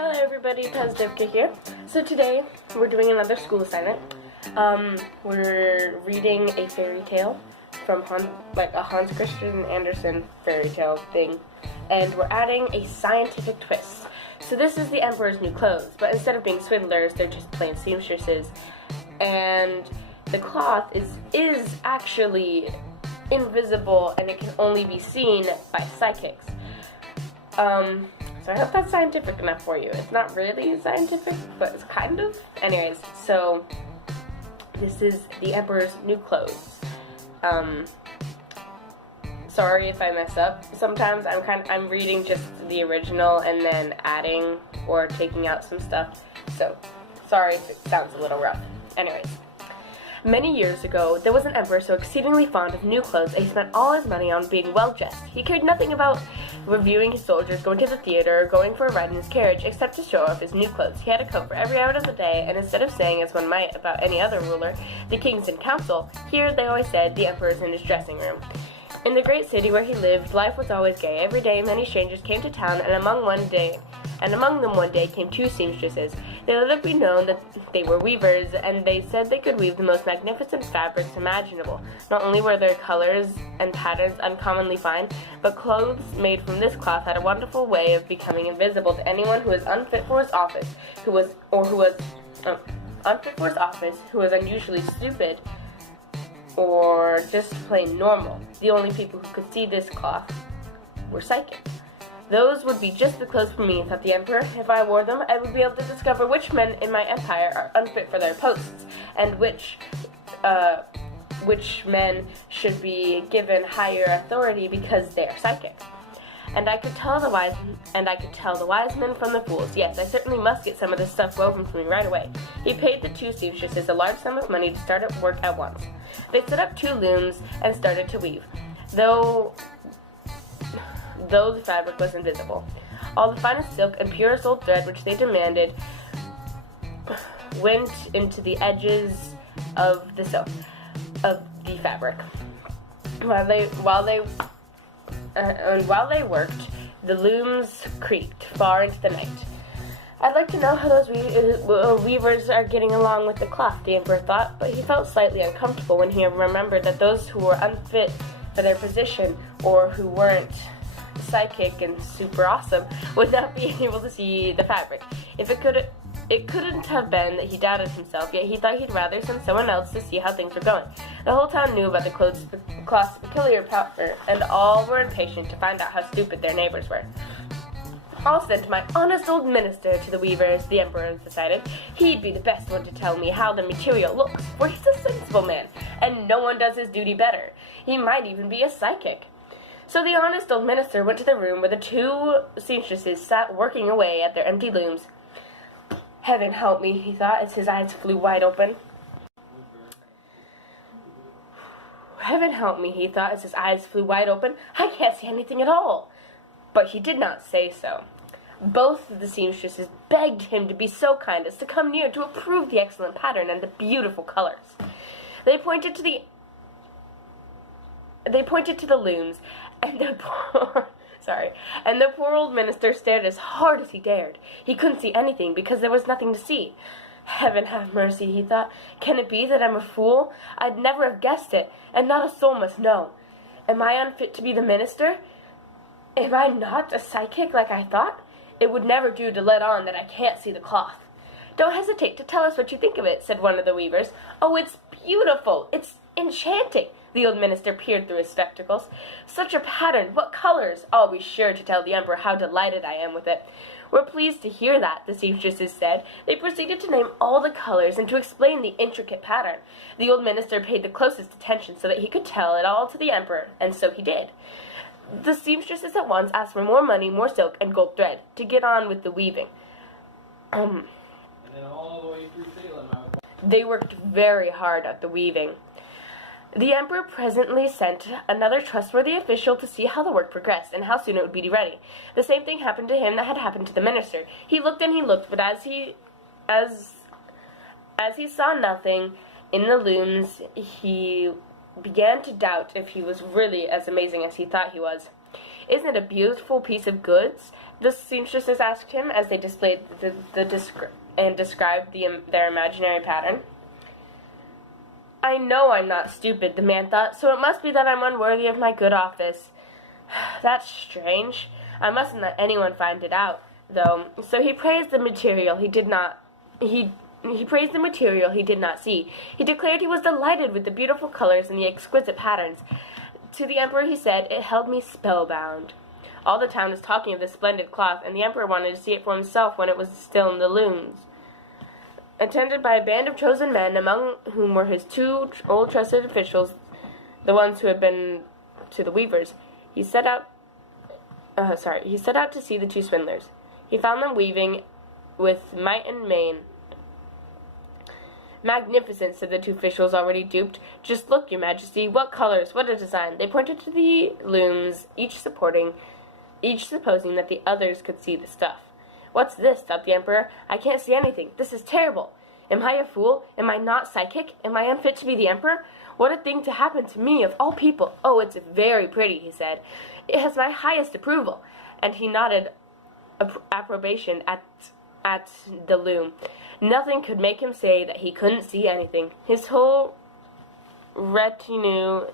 Hello everybody, Positivka here. So today we're doing another school assignment. We're reading a fairy tale from a Hans Christian Andersen fairy tale thing, and we're adding a scientific twist. So this is the Emperor's New Clothes, but instead of being swindlers, they're just plain seamstresses, and the cloth is actually invisible and it can only be seen by psychics. So I hope that's scientific enough for you. It's not really scientific, but it's kind of. Anyways, so this is the Emperor's New Clothes. Sorry if I mess up. Sometimes I'm reading just the original and then adding or taking out some stuff. So sorry if it sounds a little rough. Anyways. Many years ago, there was an emperor so exceedingly fond of new clothes that he spent all his money on being well-dressed. He cared nothing about reviewing his soldiers, going to the theater, or going for a ride in his carriage, except to show off his new clothes. He had a coat for every hour of the day, and instead of saying, as one might about any other ruler, the king's in council, here they always said, the emperor's in his dressing room. In the great city where he lived, life was always gay. Every day, many strangers came to town, and among them one day came two seamstresses. They let it be known that they were weavers, and they said they could weave the most magnificent fabrics imaginable. Not only were their colors and patterns uncommonly fine, but clothes made from this cloth had a wonderful way of becoming invisible to anyone who was unfit for his office, who was unusually stupid, or just plain normal. The only people who could see this cloth were psychics. Those would be just the clothes for me, thought the emperor. If I wore them, I would be able to discover which men in my empire are unfit for their posts, and which men should be given higher authority because they are psychic. And I could tell the wise men from the fools. Yes, I certainly must get some of this stuff woven for me right away. He paid the two seamstresses a large sum of money to start at work at once. They set up two looms and started to weave, though the fabric was invisible. All the finest silk and purest old thread which they demanded went into the edges of the fabric. While they worked, the looms creaked far into the night. I'd like to know how those weavers are getting along with the cloth, the emperor thought, but he felt slightly uncomfortable when he remembered that those who were unfit for their position, or who weren't psychic and super awesome, would not be able to see the fabric. It couldn't have been that he doubted himself, yet he thought he'd rather send someone else to see how things were going. The whole town knew about the cloth's peculiar power, and all were impatient to find out how stupid their neighbors were. I'll send my honest old minister to the weavers, the emperor decided. He'd be the best one to tell me how the material looks, for he's a sensible man, and no one does his duty better. He might even be a psychic. So the honest old minister went to the room where the two seamstresses sat working away at their empty looms. Heaven help me, he thought, as his eyes flew wide open. Heaven help me, he thought, as his eyes flew wide open. I can't see anything at all. But he did not say so. Both of the seamstresses begged him to be so kind as to come near to approve the excellent pattern and the beautiful colors. They pointed to the looms, and the poor old minister stared as hard as he dared. He couldn't see anything because there was nothing to see. Heaven have mercy, he thought. Can it be that I'm a fool? I'd never have guessed it, and not a soul must know. Am I unfit to be the minister? Am I not a psychic like I thought? It would never do to let on that I can't see the cloth. Don't hesitate to tell us what you think of it, said one of the weavers. Oh, it's beautiful. It's enchanting. The old minister peered through his spectacles. Such a pattern! What colors! I'll be sure to tell the emperor how delighted I am with it. We're pleased to hear that, the seamstresses said. They proceeded to name all the colors and to explain the intricate pattern. The old minister paid the closest attention so that he could tell it all to the emperor, and so he did. The seamstresses at once asked for more money, more silk, and gold thread to get on with the weaving. And then all the way through Salem. They worked very hard at the weaving. The emperor presently sent another trustworthy official to see how the work progressed and how soon it would be ready. The same thing happened to him that had happened to the minister. He looked and he looked, but as he saw nothing in the looms, he began to doubt if he was really as amazing as he thought he was. Isn't it a beautiful piece of goods? The seamstresses asked him as they displayed described their imaginary pattern. I know I'm not stupid, the man thought, so it must be that I'm unworthy of my good office. That's strange. I mustn't let anyone find it out, though. So he praised the material he did not see. He declared he was delighted with the beautiful colors and the exquisite patterns. To the emperor he said, it held me spellbound. All the town was talking of this splendid cloth, and the emperor wanted to see it for himself when it was still in the looms. Attended by a band of chosen men, among whom were his 2 old trusted officials, the ones who had been to the weavers, he set out to see the 2 swindlers. He found them weaving with might and main. Magnificent, said the 2 officials already duped. Just look, your majesty, what colors, what a design. They pointed to the looms, each supposing that the others could see the stuff. What's this? Thought the emperor. I can't see anything. This is terrible. Am I a fool? Am I not psychic? Am I unfit to be the emperor? What a thing to happen to me, of all people. Oh, it's very pretty, he said. It has my highest approval. And he nodded approbation at the loom. Nothing could make him say that he couldn't see anything. His whole retinue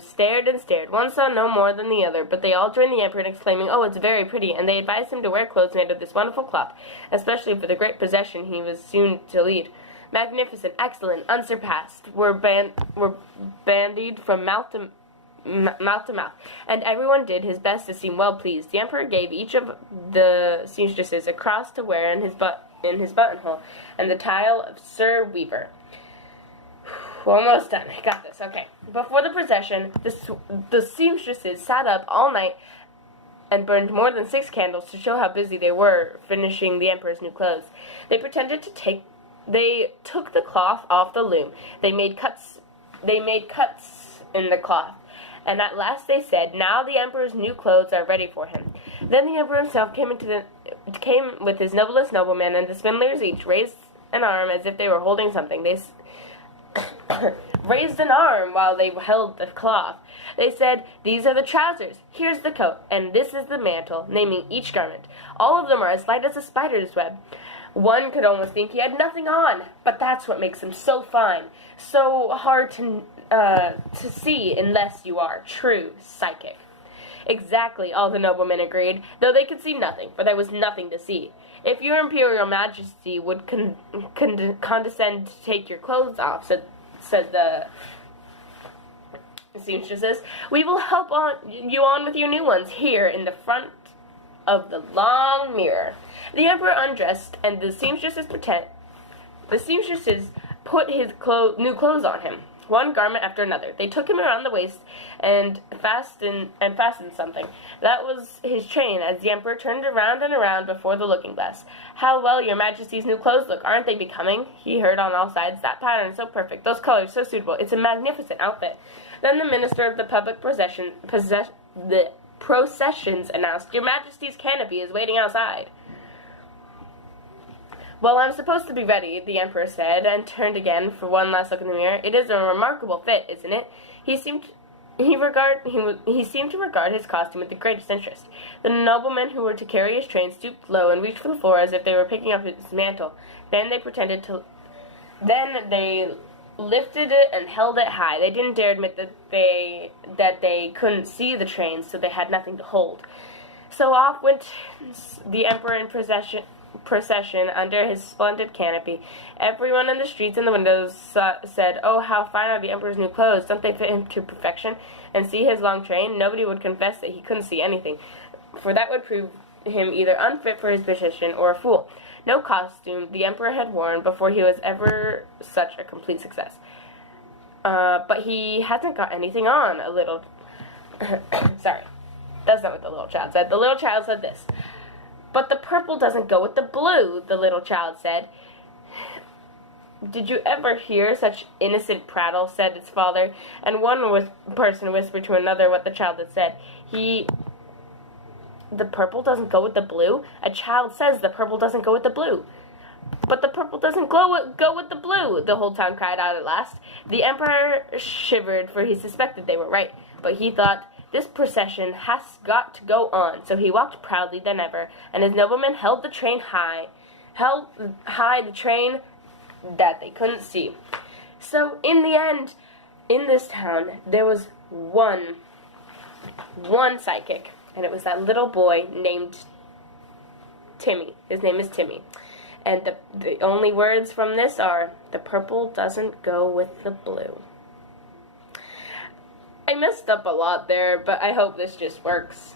stared and stared. One saw no more than the other, but they all joined the emperor in exclaiming, oh, it's very pretty, and they advised him to wear clothes made of this wonderful cloth, especially for the great possession he was soon to lead. Magnificent, excellent, unsurpassed, were bandied from mouth to mouth, and everyone did his best to seem well pleased. The emperor gave each of the seamstresses a cross to wear in his buttonhole, and the title of Sir Weaver. Almost done. I got this. Okay. Before the procession, the seamstresses sat up all night and burned more than 6 candles to show how busy they were finishing the emperor's new clothes. They took the cloth off the loom. They made cuts in the cloth. And at last they said, now the emperor's new clothes are ready for him. Then the emperor himself came with his noblest noblemen, and the spindlers each raised an arm as if they were holding something. They raised an arm while they held the cloth. They said, these are the trousers, here's the coat, and this is the mantle, naming each garment. All of them are as light as a spider's web. One could almost think he had nothing on, but that's what makes them so fine, so hard to see unless you are true psychic. Exactly, all the noblemen agreed, though they could see nothing, for there was nothing to see. If your imperial majesty would condescend to take your clothes off, said the seamstresses, we will help you on with your new ones here in the front of the long mirror. The emperor undressed, and the seamstresses put his new clothes on him, one garment after another. They took him around the waist and fastened something. That was his chain, as the emperor turned around and around before the looking glass. How well your majesty's new clothes look. Aren't they becoming? He heard on all sides. That pattern is so perfect. Those colors so suitable. It's a magnificent outfit. Then the minister of the public processions announced, your majesty's canopy is waiting outside. Well, I'm supposed to be ready, the emperor said, and turned again for one last look in the mirror. It is a remarkable fit, isn't it? He seemed to regard his costume with the greatest interest. The noblemen who were to carry his train stooped low and reached for the floor as if they were picking up his mantle. Then they lifted it and held it high. They didn't dare admit that they couldn't see the train, so they had nothing to hold. So off went the emperor in procession under his splendid canopy. Everyone in the streets and the windows said, oh, how fine are the emperor's new clothes. Don't they fit him to perfection? And see his long train? Nobody would confess that he couldn't see anything, for that would prove him either unfit for his position or a fool. No costume the emperor had worn before he was ever such a complete success. But he hasn't got anything on, a little... Sorry, that's not what the little child said. The little child said this. But the purple doesn't go with the blue, the little child said. Did you ever hear such innocent prattle, said its father, and one person whispered to another what the child had said. The purple doesn't go with the blue? A child says the purple doesn't go with the blue. But the purple doesn't go with the blue, the whole town cried out at last. The emperor shivered, for he suspected they were right, but he thought, This procession has got to go on. So he walked proudly than ever, and his noblemen held the train high. Held high the train that they couldn't see. So in the end, in this town, there was one psychic, and it was that little boy named Timmy. His name is Timmy. And the only words from this are, the purple doesn't go with the blue. I messed up a lot there, but I hope this just works.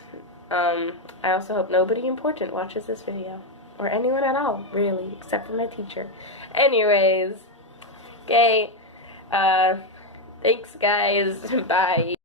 I also hope nobody important watches this video. Or anyone at all, really, except for my teacher. Anyways, okay, thanks guys, bye.